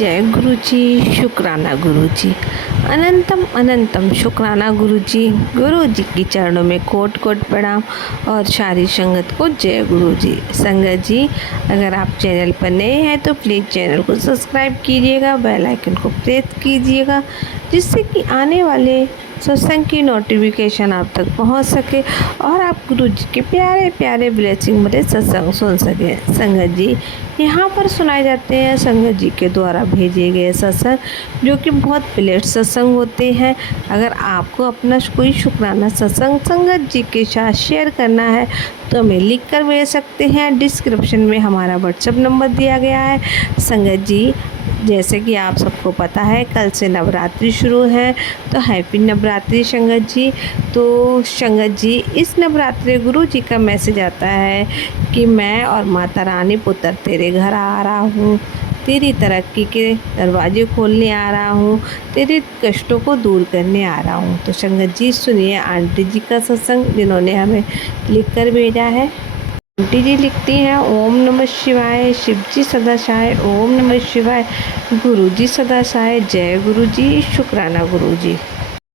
जय गुरु जी, शुक्राना गुरु जी। अनंतम अनंतम शुक्राना गुरु जी के चरणों में कोट कोट प्रणाम और सारी संगत को जय गुरु जी। संगत जी, अगर आप चैनल पर नए हैं तो प्लीज़ चैनल को सब्सक्राइब कीजिएगा, बेल आइकन को प्रेस कीजिएगा, जिससे कि आने वाले सत्संग की नोटिफिकेशन आप तक पहुंच सके और आप गुरु जी के प्यारे प्यारे ब्लेसिंग भरे सत्संग सुन सकें। संगत जी, यहाँ पर सुनाए जाते हैं संगत जी के द्वारा भेजे गए सत्संग, जो कि बहुत प्लेट सत्संग होते हैं। अगर आपको अपना कोई शुक्राना सत्संग संगत जी के साथ शेयर करना है तो हमें लिख कर भेज सकते हैं। डिस्क्रिप्शन में हमारा व्हाट्सएप नंबर दिया गया है। संगत जी, जैसे कि आप सबको पता है, कल से नवरात्रि शुरू है, तो हैप्पी नवरात्रि संगत जी। तो संगत जी, इस नवरात्रि गुरु जी का मैसेज आता है कि मैं और माता रानी पुत्र तेरे घर आ रहा हूँ, तेरी तरक्की के दरवाजे खोलने आ रहा हूँ, तेरे कष्टों को दूर करने आ रहा हूँ। तो संगत जी, सुनिए आंटी जी का सत्संग, जिन्होंने हमें लिख कर भेजा है। आंटी जी लिखती हैं, ओम नमः शिवाय, शिव जी सदा सहाय, ओम नमः शिवाय, गुरु जी सदा सहाय, जय गुरु जी, शुक्राना गुरु जी।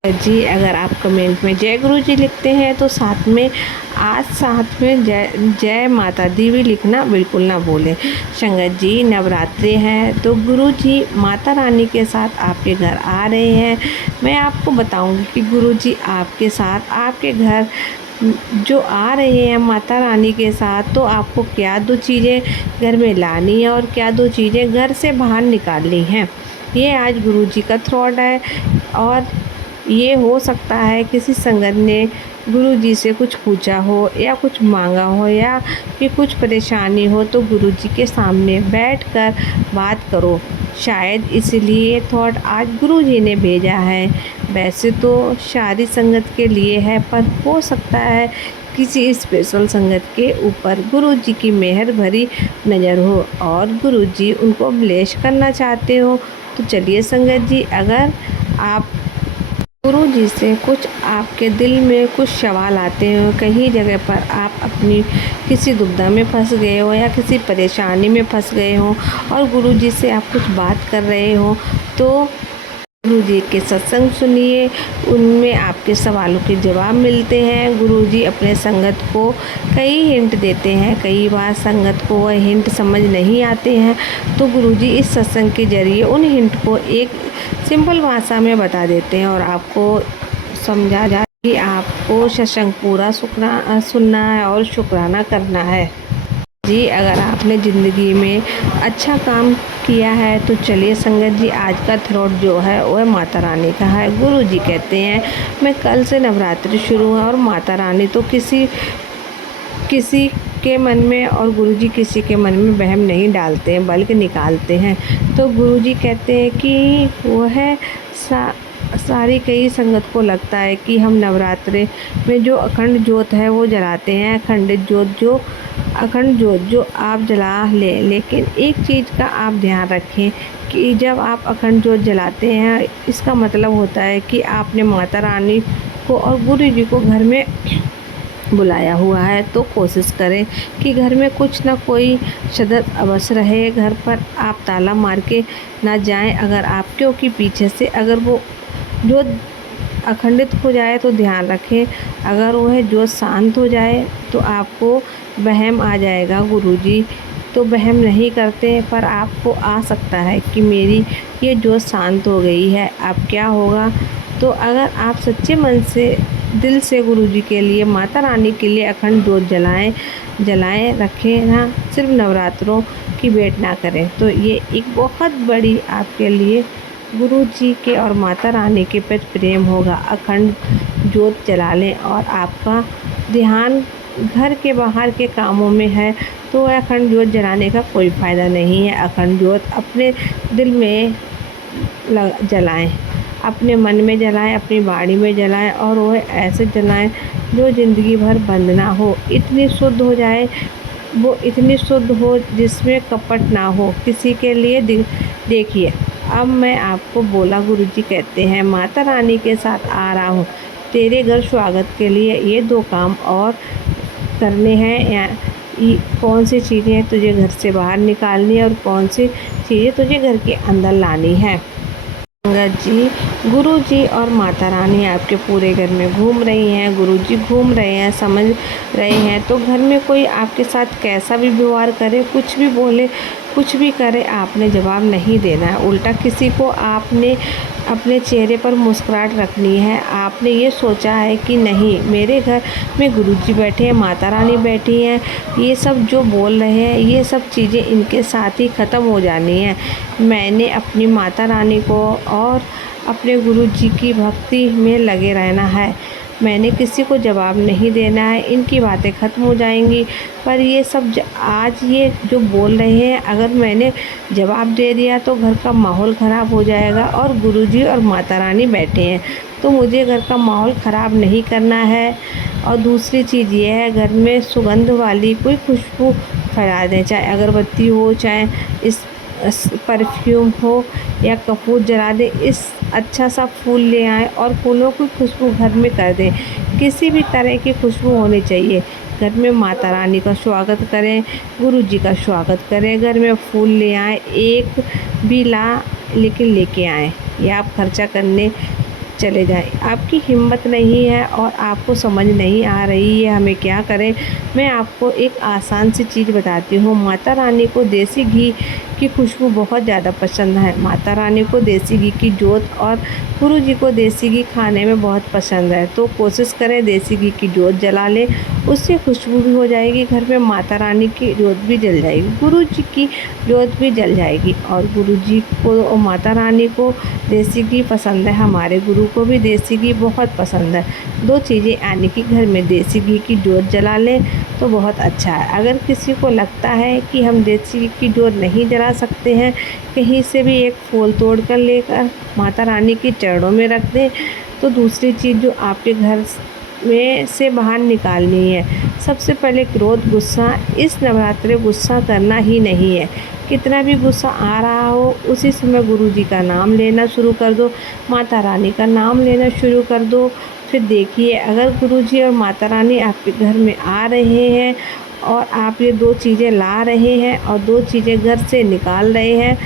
अगर आप कमेंट में जय गुरु जी लिखते हैं तो साथ में जय माता दी भी लिखना बिल्कुल ना भूलें। संगत जी, नवरात्रि हैं तो गुरु जी माता रानी के साथ आपके घर आ रहे हैं। मैं आपको बताऊंगी कि गुरु जी आपके साथ आपके घर जो आ रहे हैं माता रानी के साथ, तो आपको क्या दो चीज़ें घर में लानी है और क्या दो चीज़ें घर से बाहर निकालनी हैं। ये आज गुरु जी का थॉट है। और ये हो सकता है किसी संगत ने गुरु जी से कुछ पूछा हो या कुछ मांगा हो या कि कुछ परेशानी हो, तो गुरु जी के सामने बैठकर बात करो। शायद इसलिए थॉट आज गुरु जी ने भेजा है। वैसे तो सारी संगत के लिए है, पर हो सकता है किसी स्पेशल संगत के ऊपर गुरु जी की मेहर भरी नज़र हो और गुरु जी उनको ब्लेस करना चाहते हो। तो चलिए संगत जी, अगर आप गुरु जी से कुछ आपके दिल में कुछ सवाल आते हो, कहीं जगह पर आप अपनी किसी दुविधा में फंस गए हो या किसी परेशानी में फंस गए हो और गुरु जी से आप कुछ बात कर रहे हो, तो गुरु जी के सत्संग सुनिए, उनमें आपके सवालों के जवाब मिलते हैं। गुरु जी अपने संगत को कई हिंट देते हैं, कई बार संगत को वह हिंट समझ नहीं आते हैं, तो गुरु जी इस सत्संग के जरिए उन हिंट को एक सिंपल भाषा में बता देते हैं और आपको समझा जाए कि आपको सत्संग पूरा सुनना है और शुक्राना करना है। जी, अगर आपने ज़िंदगी में अच्छा काम किया है तो चलिए संगत जी, आज का थ्रोट जो है वह माता रानी का है। गुरु जी कहते हैं, मैं कल से नवरात्रि शुरू है और माता रानी तो किसी के मन में और गुरु जी किसी के मन में वहम नहीं डालते हैं, बल्कि निकालते हैं। तो गुरु जी कहते हैं कि वह सारी कई संगत को लगता है कि हम नवरात्रि में जो अखंड ज्योत है वो जलाते हैं, अखंड ज्योत जो आप जला लें। लेकिन एक चीज़ का आप ध्यान रखें कि जब आप अखंड ज्योत जलाते हैं, इसका मतलब होता है कि आपने माता रानी को और गुरु जी को घर में बुलाया हुआ है। तो कोशिश करें कि घर में कुछ ना कोई सदस्य अवश्य रहे। घर पर आप ताला मार के ना जाएं। अगर आपके कि पीछे से अगर वो ज्योत अखंडित हो जाए तो ध्यान रखें, अगर वह ज्योत शांत हो जाए तो आपको वहम आ जाएगा। गुरुजी तो वहम नहीं करते, पर आपको आ सकता है कि मेरी ये ज्योत शांत हो गई है, अब क्या होगा। तो अगर आप सच्चे मन से दिल से गुरुजी के लिए, माता रानी के लिए अखंड ज्योत जलाएं रखें ना, सिर्फ नवरात्रों की वेट ना करें। तो ये एक बहुत बड़ी आपके लिए गुरु जी के और माता रानी के प्रति प्रेम होगा। अखंड ज्योत जला लें और आपका ध्यान घर के बाहर के कामों में है तो अखंड ज्योत जलाने का कोई फ़ायदा नहीं है। अखंड ज्योत अपने दिल में जलाएं, अपने मन में जलाएं, अपनी बाड़ी में जलाएं और वह ऐसे जलाएं जो ज़िंदगी भर बंद ना हो, इतनी शुद्ध हो जाए, वो इतनी शुद्ध हो जिसमें कपट ना हो किसी के लिए। देखिए, अब मैं आपको बोला, गुरुजी कहते हैं, माता रानी के साथ आ रहा हूँ, तेरे घर स्वागत के लिए ये 2 काम और करने हैं। या कौन सी चीज़ें तुझे घर से बाहर निकालनी है और कौन सी चीज़ें तुझे घर के अंदर लानी है। संगत जी, गुरुजी और माता रानी आपके पूरे घर में घूम रही हैं। गुरुजी घूम रहे हैं, समझ रहे हैं। तो घर में कोई आपके साथ कैसा भी व्यवहार करे, कुछ भी बोले, कुछ भी करे, आपने जवाब नहीं देना है। उल्टा किसी को आपने अपने चेहरे पर मुस्कुराहट रखनी है। आपने ये सोचा है कि नहीं, मेरे घर में गुरुजी बैठे हैं, माता रानी बैठी हैं, ये सब जो बोल रहे हैं ये सब चीज़ें इनके साथ ही ख़त्म हो जानी है। मैंने अपनी माता रानी को और अपने गुरुजी की भक्ति में लगे रहना है। मैंने किसी को जवाब नहीं देना है, इनकी बातें ख़त्म हो जाएंगी। पर ये सब आज ये जो बोल रहे हैं, अगर मैंने जवाब दे दिया तो घर का माहौल ख़राब हो जाएगा। और गुरुजी और माता रानी बैठे हैं तो मुझे घर का माहौल ख़राब नहीं करना है। और दूसरी चीज़ ये है, घर में सुगंध वाली कोई खुशबू फैला दें, चाहे अगरबत्ती हो, चाहे इस परफ्यूम हो या कपूर जला दें। इस अच्छा सा फूल ले आएँ और फूलों की खुशबू घर में कर दें। किसी भी तरह की खुशबू होनी चाहिए। घर में माता रानी का स्वागत करें, गुरुजी का स्वागत करें। घर में फूल ले आएँ, एक भी लेकिन लेके आएँ, या आप खर्चा करने चले जाएं। आपकी हिम्मत नहीं है और आपको समझ नहीं आ रही है हमें क्या करें। मैं आपको एक आसान सी चीज़ बताती हूँ। माता रानी को देसी घी की खुशबू बहुत ज़्यादा पसंद है। माता रानी को देसी घी की जोत और गुरुजी को देसी घी खाने में बहुत पसंद है। तो कोशिश करें देसी घी की जोत जला लें, उससे खुशबू भी हो जाएगी, घर में माता रानी की जोत भी जल जाएगी, गुरुजी की जोत भी जल जाएगी। और गुरुजी को और माता रानी को देसी घी पसंद है, हमारे गुरु को भी देसी घी बहुत पसंद है। दो चीज़ें यानी कि घर में देसी घी की जोत जला लें तो बहुत अच्छा है। अगर किसी को लगता है कि हम देसी घी की जोत नहीं जला सकते हैं, कहीं से भी एक फूल तोड़ कर लेकर माता रानी के चरणों में रख दें। तो दूसरी चीज़ जो आपके घर में से बाहर निकालनी है, सबसे पहले क्रोध, गुस्सा। इस नवरात्रि गुस्सा करना ही नहीं है। कितना भी गुस्सा आ रहा हो, उसी समय गुरुजी का नाम लेना शुरू कर दो, माता रानी का नाम लेना शुरू कर दो। फिर देखिए, अगर गुरुजी और माता रानी आपके घर में आ रहे हैं और आप ये दो चीज़ें ला रहे हैं और दो चीज़ें घर से निकाल रहे हैं,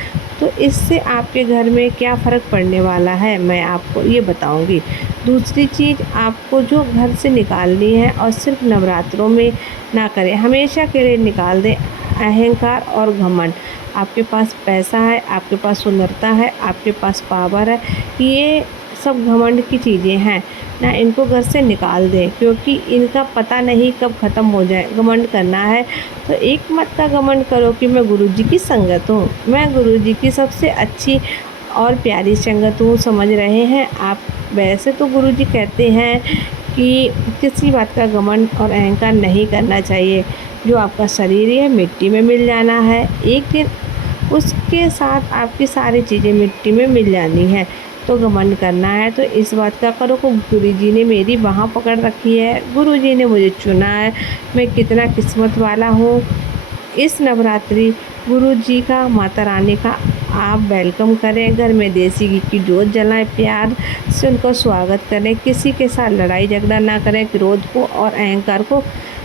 तो इससे आपके घर में क्या फ़र्क पड़ने वाला है, मैं आपको ये बताऊंगी। दूसरी चीज़ आपको जो घर से निकालनी है, और सिर्फ नवरात्रों में ना करें, हमेशा के लिए निकाल दें अहंकार और घमंड। आपके पास पैसा है, आपके पास सुंदरता है, आपके पास पावर है, ये सब घमंड की चीज़ें हैं ना, इनको घर से निकाल दें, क्योंकि इनका पता नहीं कब ख़त्म हो जाए। घमंड करना है तो एक मत का घमंड करो कि मैं गुरुजी की संगत हूँ, मैं गुरुजी की सबसे अच्छी और प्यारी संगत हूँ, समझ रहे हैं आप। वैसे तो गुरुजी कहते हैं कि किसी बात का घमंड और अहंकार नहीं करना चाहिए। जो आपका शरीर है मिट्टी में मिल जाना है, एक दिन उसके साथ आपकी सारी चीज़ें मिट्टी में मिल जानी है। तो घमंड करना है तो इस बात का करो कि गुरुजी ने मेरी बाँह पकड़ रखी है, गुरुजी ने मुझे चुना है, मैं कितना किस्मत वाला हूँ। इस नवरात्रि गुरुजी का, माता रानी का आप वेलकम करें। घर में देसी घी की जोत जलाएं, प्यार से उनका स्वागत करें। किसी के साथ लड़ाई झगड़ा ना करें, क्रोध को और अहंकार को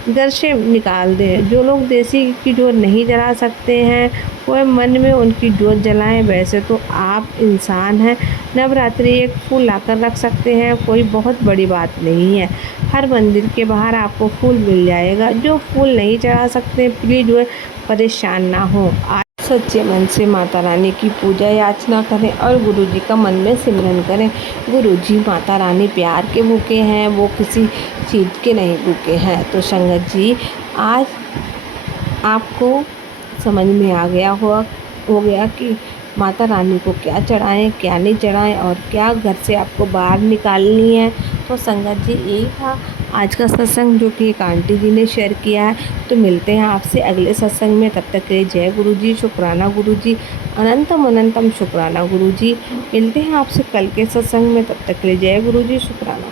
घर से निकाल दें। जो लोग देसी घी की जोत नहीं जला सकते हैं, वह मन में उनकी जोत जलाएं। वैसे तो आप इंसान हैं, नवरात्रि एक फूल लाकर रख सकते हैं, कोई बहुत बड़ी बात नहीं है। हर मंदिर के बाहर आपको फूल मिल जाएगा। जो फूल नहीं चढ़ा सकते, प्लीज़ वह परेशान ना हो। सच्चे मन से माता रानी की पूजा याचना करें और गुरुजी का मन में सिमरन करें। गुरुजी माता रानी प्यार के भूखे हैं, वो किसी चीज़ के नहीं भूखे हैं। तो संगत जी, आज आपको समझ में आ गया हो गया कि माता रानी को क्या चढ़ाएं, क्या नहीं चढ़ाएं और क्या घर से आपको बाहर निकालनी है। तो संगत जी, यही था आज का सत्संग जो कि एक आंटी जी ने शेयर किया है। तो मिलते हैं आपसे अगले सत्संग में, तब तक के लिए जय गुरुजी, शुक्राना गुरुजी, अनंतम अनंतम शुक्राना गुरुजी। मिलते हैं आपसे कल के सत्संग में, तब तक के लिए जय गुरुजी, शुक्राना।